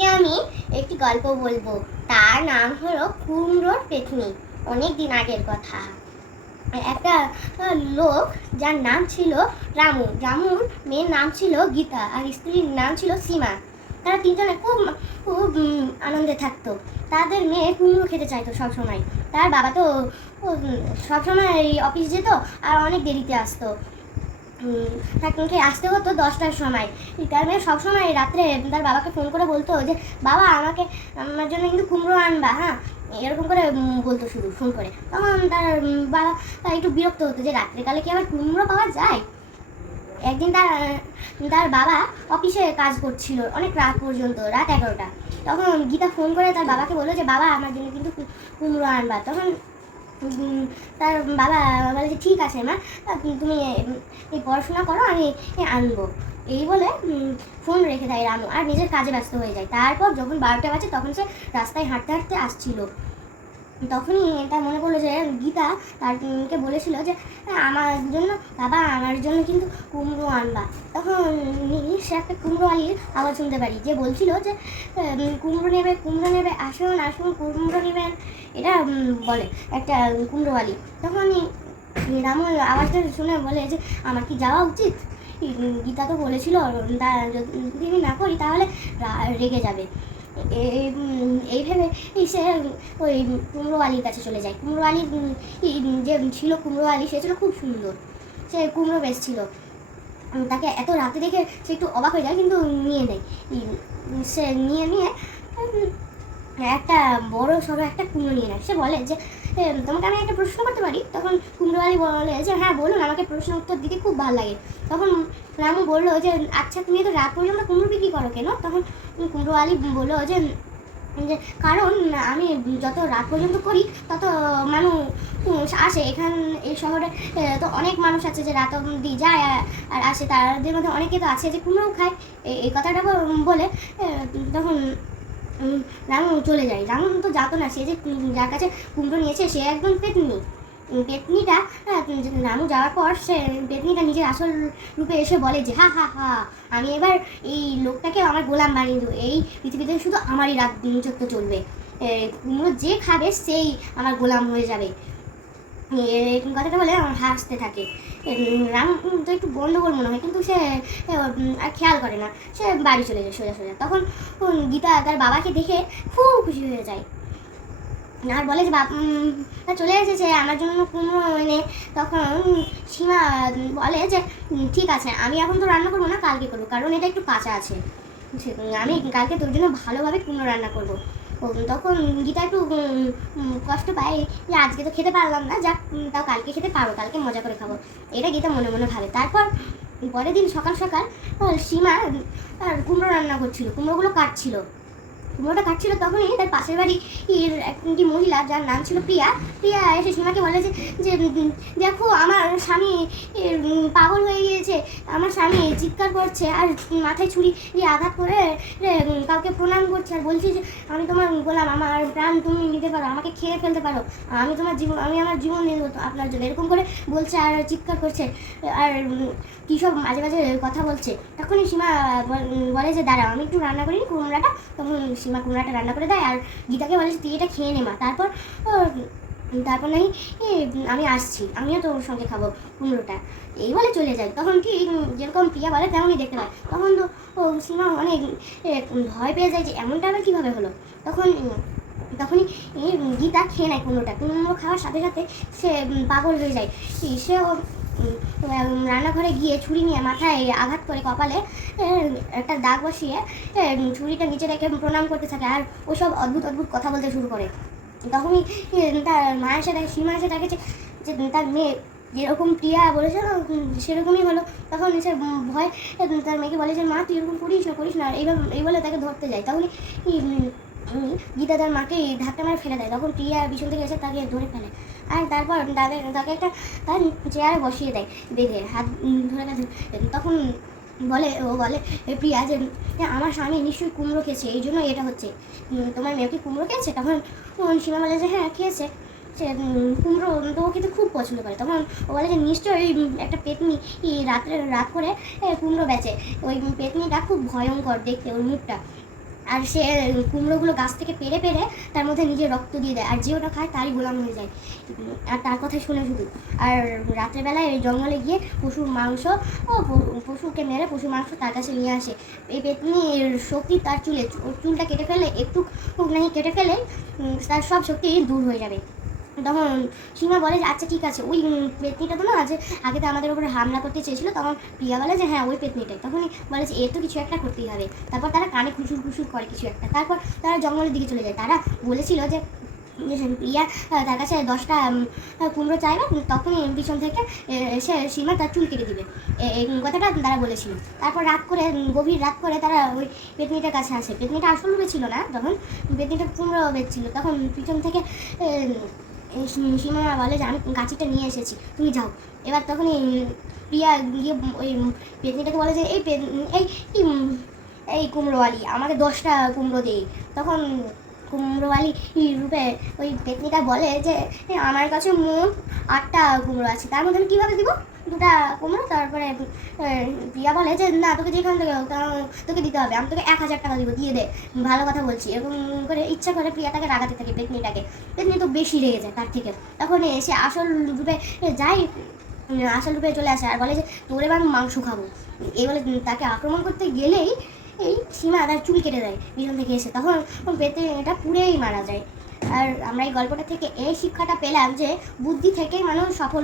আজকে আমি একটি গল্প বলবো। তার নাম হলো কুমড়োর পেতনি। অনেক দিন আগের কথা। একটা লোক যার নাম ছিল রামু। রামুর মেয়ের নাম ছিল গীতা আর স্ত্রীর নাম ছিল সীমা। তারা তিনজনে খুব খুব আনন্দে থাকতো। তাদের মেয়ে কুমড়ো খেতে চাইতো সবসময়। তার বাবা তো সবসময় অফিস যেত আর অনেক দেরিতে আসতো। তাকে আসতে হতো 10টার সময়। তার মেয়ে সবসময় রাত্রে তার বাবাকে ফোন করে বলতো যে বাবা আমার জন্য কিন্তু কুমড়ো আনবা, হ্যাঁ, এরকম করে বলতো শুধু ফোন করে। তখন তার বাবা একটু বিরক্ত হতো যে রাত্রেকালে কি আবার কুমড়ো পাওয়া যায়। একদিন তার তার বাবা অফিসে কাজ করছিল অনেক রাত পর্যন্ত, রাত 11টা। তখন গীতা ফোন করে তার বাবাকে বললো যে বাবা আমার জন্য কিন্তু কুমড়ো আনবা। তখন তার বাবা বলে যে ঠিক আছে মা, তুমি পড়াশোনা করো, আমি আনবো। এই বলে ফোন রেখে দেয় রানু আর নিজের কাজে ব্যস্ত হয়ে যায়। তারপর যখন 12টা বাজে তখন সে রাস্তায় হাঁটতে হাঁটতে আসছিল। তখনই তার মনে পড়লো যে গীতা তারকে বলেছিল যে আমার জন্য কিন্তু কুমড়ো আনবা। তখন সে একটা কুমড়োওয়ালির আওয়াজ শুনতে পারি যে বলছিল যে কুমড়ো নেবে, আসুন আসুন কুমড়ো নেবেন, এটা বলে একটা কুমড়োওয়ালি। তখনই রামু আওয়াজটা শুনে বলে যে আমার কি যাওয়া উচিত? গীতা তো বলেছিল যদি আমি না করি তাহলে রেগে যাবে। এই ভেবে সে ওই কুমড়োওয়ালির কাছে চলে যায়। কুমড়োওয়ালি যে ছিল কুমড়োওয়ালি সে ছিল খুব সুন্দর, সে কুমড়ো বেচছিল। তাকে এত রাতে দেখে সে একটু অবাক হয়ে যায়, কিন্তু নিয়ে নেয়। সে নিয়ে একটা বড় সড়ো একটা কুমড়ো নিয়ে নেয়। সে বলে যে তোমাকে আমি একটা প্রশ্ন করতে পারি? তখন কুমড়োওয়ালি বলে যে হ্যাঁ বলুন, আমাকে প্রশ্ন উত্তর দিতে খুব ভালো লাগে। তখন রামু বললো যে আচ্ছা তুমি তো রাত পর্যন্ত কুমড়ো বিক্রি করো কেন? তখন কুমড়োওয়ালি বললো যে কারণ আমি যত রাত পর্যন্ত করি তত মানুষ আসে এই শহরে। তো অনেক মানুষ আছে যে রাত অবধি যায় আর আসে, তাদের মধ্যে অনেকে তো আছে যে কুমড়ো খায়। এই কথাটা বলে তখন রামু চলে যায়। রামু তো জানতো না সে যে যার কাছে কুমড়ো নিয়েছে সে একদম পেতনি। পেতনিটা রামু যাওয়ার পর সে পেতনিটা নিজের আসল রূপে এসে বলে যে হা হা হা, আমি এবার এই লোকটাকে আমার গোলাম বানিয়ে দেবো। এই পৃথিবীতে শুধু আমারই রাজত্ব চলবে। কুমড়ো যে খাবে সেই আমার গোলাম হয়ে যাবে। এরকম কথাটা বলে আমার হাসতে থাকে। রাম তো একটু গন্ডগোল মনে হয়, কিন্তু সে আর খেয়াল করে না। সে বাড়ি চলে যায় সোজা সোজা। তখন গীতা তার বাবাকে দেখে খুব খুশি হয়ে যায় আর বলে যে চলে এসেছে আমার জন্য কুমড়ো এনে। তখন সীমা বলে যে ঠিক আছে, আমি এখন তো রান্না করবো না, কালকে করবো, কারণ এটা একটু কাঁচা আছে। আমি কালকে তোর জন্য ভালোভাবে কুমড়ো রান্না করবো। তখন গীতা একটু কষ্ট পায় যে আজকে তো খেতে পারলাম না, যাক তাও কালকে খেতে পারবো, কালকে মজা করে খাবো, এটা গীতা মনে মনে ভাবে। তারপর পরের দিন সকাল সকাল সীমা কুমড়ো রান্না করছিল, কুমড়োগুলো কাটছিল। কুমড়োটা কাটছিল তখনই তার পাশের বাড়ির একটি মহিলা যার নাম ছিল প্রিয়া। প্রিয়া এসে সীমাকে বলে যে দেখো আমার স্বামী পাগল হয়ে গিয়েছে, আমার স্বামী চিৎকার করছে আর মাথায় ছুরি দিয়ে আঘাত করে কাউকে প্রণাম করছে আর বলছে যে আমি তোমার গোলাম, আমার প্রাণ তুমি নিতে পারো, আমাকে খেয়ে ফেলতে পারো, আমি আমার জীবন নিয়ে দেবো আপনার জন্য, এরকম করে বলছে আর চিৎকার করছে আর কী সব মাঝে মাঝে কথা বলছে। তখনই সীমা বলে যে দাঁড়াও আমি একটু রান্না করি কুমড়াটা। তখন সীমা কুমড়াটা রান্না করে দেয় আর গীতাকে বলে তুই এটা খেয়ে নে মা, তারপর নাই আমি আসছি, আমিও তোর সঙ্গে খাবো কুমড়োটা, এই বলে চলে যায়। তখন কি যেরকম প্রিয়া বলে তেমনই দেখতে পায়। তখন তো সীমা অনেক ভয় পেয়ে যায় যে এমনটা আবার কীভাবে হলো। তখনই গীতা খেয়ে নেয় কুমড়োটা। কুমড়ো খাওয়ার সাথে সাথে সে পাগল হয়ে যায়। সেও রান্নাঘরে গিয়ে ছুরি নিয়ে মাথায় আঘাত করে কপালে একটা দাগ বসিয়ে ছুরিটা নিচে রেখে প্রণাম করতে থাকে আর ওসব অদ্ভুত অদ্ভুত কথা বলতে শুরু করে। তখনই তার মা এসে দেখে, সীমা এসে দেখেছে যে তার মেয়ে যেরকম প্রিয়া বলেছিল সেরকমই হলো। তখন সে ভয় তার মেয়েকে বলে যে মা তুই এরকম করিস না এই বলে তাকে ধরতে যায়। তখনই গীতা তার মাকে ধাক্কা মারে ফেলে দেয়। তখন প্রিয়া পিছন থেকে এসে তাকে ধরে ফেলে আর তারপর তাকে একটা তার চেয়ারে বসিয়ে দেয় বেঁধে, হাত ধরে গেছে। তখন বলে প্রিয়া যে আমার স্বামী নিশ্চয়ই কুমড়ো খেয়েছে, এই জন্য এটা হচ্ছে। তোমার মেয়ে কি কুমড়ো খেয়েছে? তখন সীমা বলে যে হ্যাঁ খেয়েছে, সে কুমড়ো তো ও কিন্তু খুব পছন্দ করে। তখন ও বলে যে নিশ্চয়ই একটা পেতনি রাত করে কুমড়ো বেচে, ওই পেতনিটা খুব ভয়ঙ্কর দেখতে, ওর মুখটা। আর সে কুমড়োগুলো গাছ থেকে পেড়ে পেড়ে তার মধ্যে নিজের রক্ত দিয়ে দেয়, আর যে ওটা খায় তারই গোলাম হয়ে যায়। আর তার কথা শুনে শুধু। আর রাত্রেবেলায় জঙ্গলে গিয়ে পশুর মাংস পশুকে মেরে পশুর মাংস তার কাছে নিয়ে আসে। এই পেতনির শক্তি তার চুলটা কেটে ফেলে, একটু নাকি কেটে ফেলে তার সব শক্তি দূর হয়ে যাবে। তখন সীমা বলে যে আচ্ছা ঠিক আছে, ওই পেতনিটা তো না যে আগে তো আমাদের উপরে হামলা করতে চেয়েছিল। তখন প্রিয়া বলে যে হ্যাঁ ওই পেতনিটাই। তখনই বলে যে এর তো কিছু একটা করতেই হবে। তারপর তারা কানে খুশুর করে কিছু একটা, তারপর তারা জঙ্গলের দিকে চলে যায়। তারা বলেছিল যে প্রিয়া তার কাছে 10টা কুমড়ো চাইবে, তখনই পিছন থেকে এসে সীমা তার চুল কেটে দিবে, এই কথাটা তারা বলেছিল। তারপর গভীর রাত করে তারা ওই পেতনিটার কাছে আসে। পেতনিটা আসল রূপে ছিল না, যখন পেতনিটা কুমড়ো বেচছিল তখন পিছন থেকে সীমা বলে যে আমি গাছিটা নিয়ে এসেছি, তুমি যাও। এবার তখনই প্রিয়া গিয়ে ওই পেতনিটাকে বলে যে এই এই কুমড়োওয়ালি আমাকে 10টা কুমড়ো দে। তখন কুমড়োওয়ালি রূপে ওই পেতনিটা বলে যে আমার কাছে মোট 8টা কুমড়ো আছে, তার মধ্যে আমি কীভাবে দিব 2টা কুমড়ো। তারপরে প্রিয়া বলে যে না, তোকে যেখান থেকে হোক তোকে দিতে হবে, আমি তোকে 1000 টাকা দিব, দিয়ে দে, ভালো কথা বলছি। এরকম করে ইচ্ছা করে প্রিয়াটাকে রাগাতে থাকে পেতনিটাকে। পেতনি তো বেশি রেগে যায় তার থেকে। তখন সে আসল রূপে যায়, আসল রূপে চলে আসে আর বলে যে তোর এবার মাংস খাবো। এই বলে তাকে আক্রমণ করতে গেলেই এই সীমা তার চুল কেটে দেয় পিছন থেকে এসে। তখন পেতনিটা পুড়েই মারা যায়। আর আমরা এই গল্পটা থেকে এই শিক্ষাটা পেলাম যে বুদ্ধি থেকেই মানুষ সফল